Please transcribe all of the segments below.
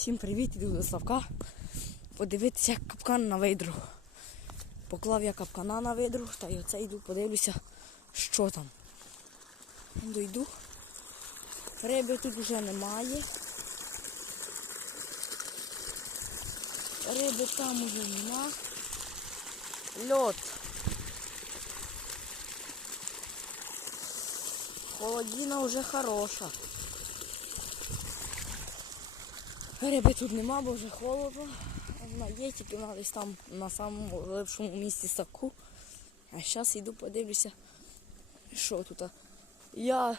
Всім привіт, іду до Славка. Подивитися, як капкан на видру. Поклав я капкана на видру, та й оце йду, подивлюся, що там. Дойду. Риби тут вже немає. Риби там уже нема. Льот. Холодина вже хороша. Риби тут нема, бо вже холодно. Вона є, тільки вона десь там на самому глибшому місці ставку. А зараз йду подивлюся, що тут. Я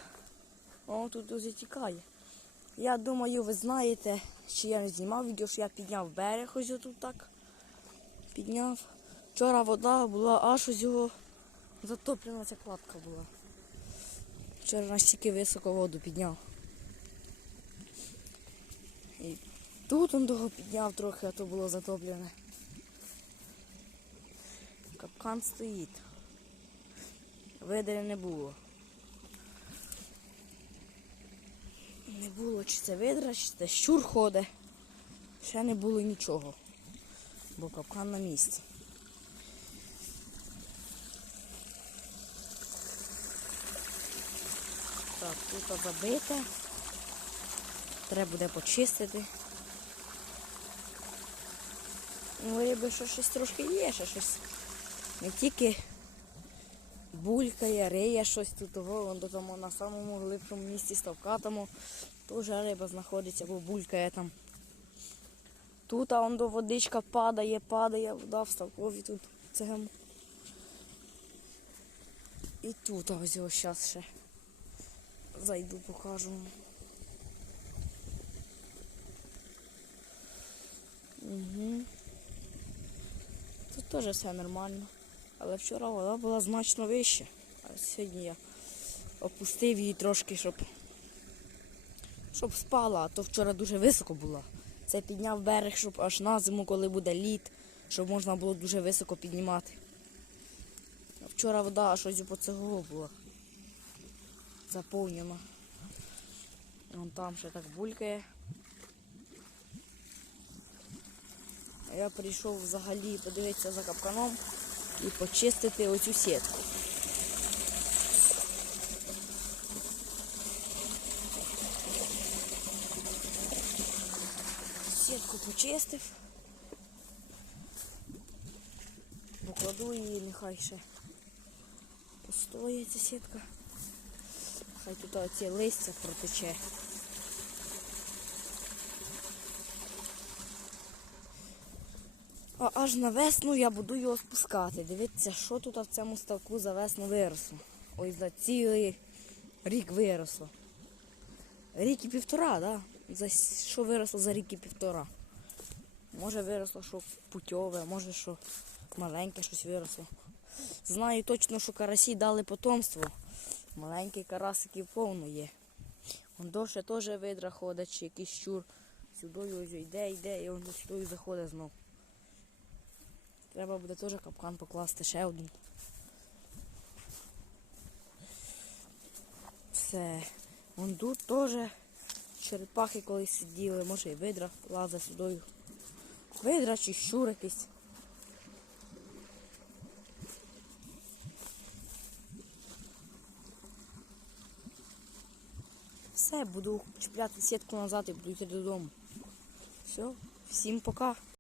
о, тут дуже тікає. Я думаю, ви знаєте, чи я не знімав відео, що я підняв берег ось тут так. Підняв. Вчора вода була аж ось його затоплена ця кладка була. Вчора настільки високо воду підняв. Тут он того підняв трохи, а то було затоплене. Капкан стоїть. Видри не було. Не було чи це видра, чи це щур ходить. Ще не було нічого. Бо капкан на місці. Так, тут забите. Треба буде почистити. Ну, риби що щось трошки є, ще щось. Не тільки булькає, риє щось тут, того, тому на самому глибшому місці ставка тому теж риба знаходиться, бо булькає там. Тут а вон до водичка падає, падає, вода в ставкові тут в. І тут ось зараз ще зайду, покажу. Теж все нормально. Але вчора вода була значно вища. А сьогодні я опустив її трошки, щоб, щоб спала, а то вчора дуже високо була. Це підняв берег, щоб аж на зиму, коли буде лід, щоб можна було дуже високо піднімати. А вчора вода аж ось по цього була заповнена. Вон там ще так булькає. Я прийшов взагалі подивитися за капканом і почистити оцю сітку. Сітку почистив. Покладу її, нехай ще постоїть ця сітка. Хай тут оці листя протече. А аж на весну я буду його спускати. Дивіться, що тут в цьому ставку за весну виросло. Ось за цілий рік виросло. Рік і півтора, да? Що виросло за рік і півтора. Може виросло, що путьове, може що маленьке щось виросло. Знаю точно, що карасі дали потомство. Маленький карасиків повно є. Он довше теж видра ходить, чи якийсь щур. Сюди ось йде, йде, і до сюди заходить знов. Треба буде теж капкан покласти ще один. Все. Вон тут теж черепахи колись сиділи, може і видра лазить сюди. Видра чи щур якийсь. Все, буду чіпляти сітку назад і буду йти додому. Все, всім пока.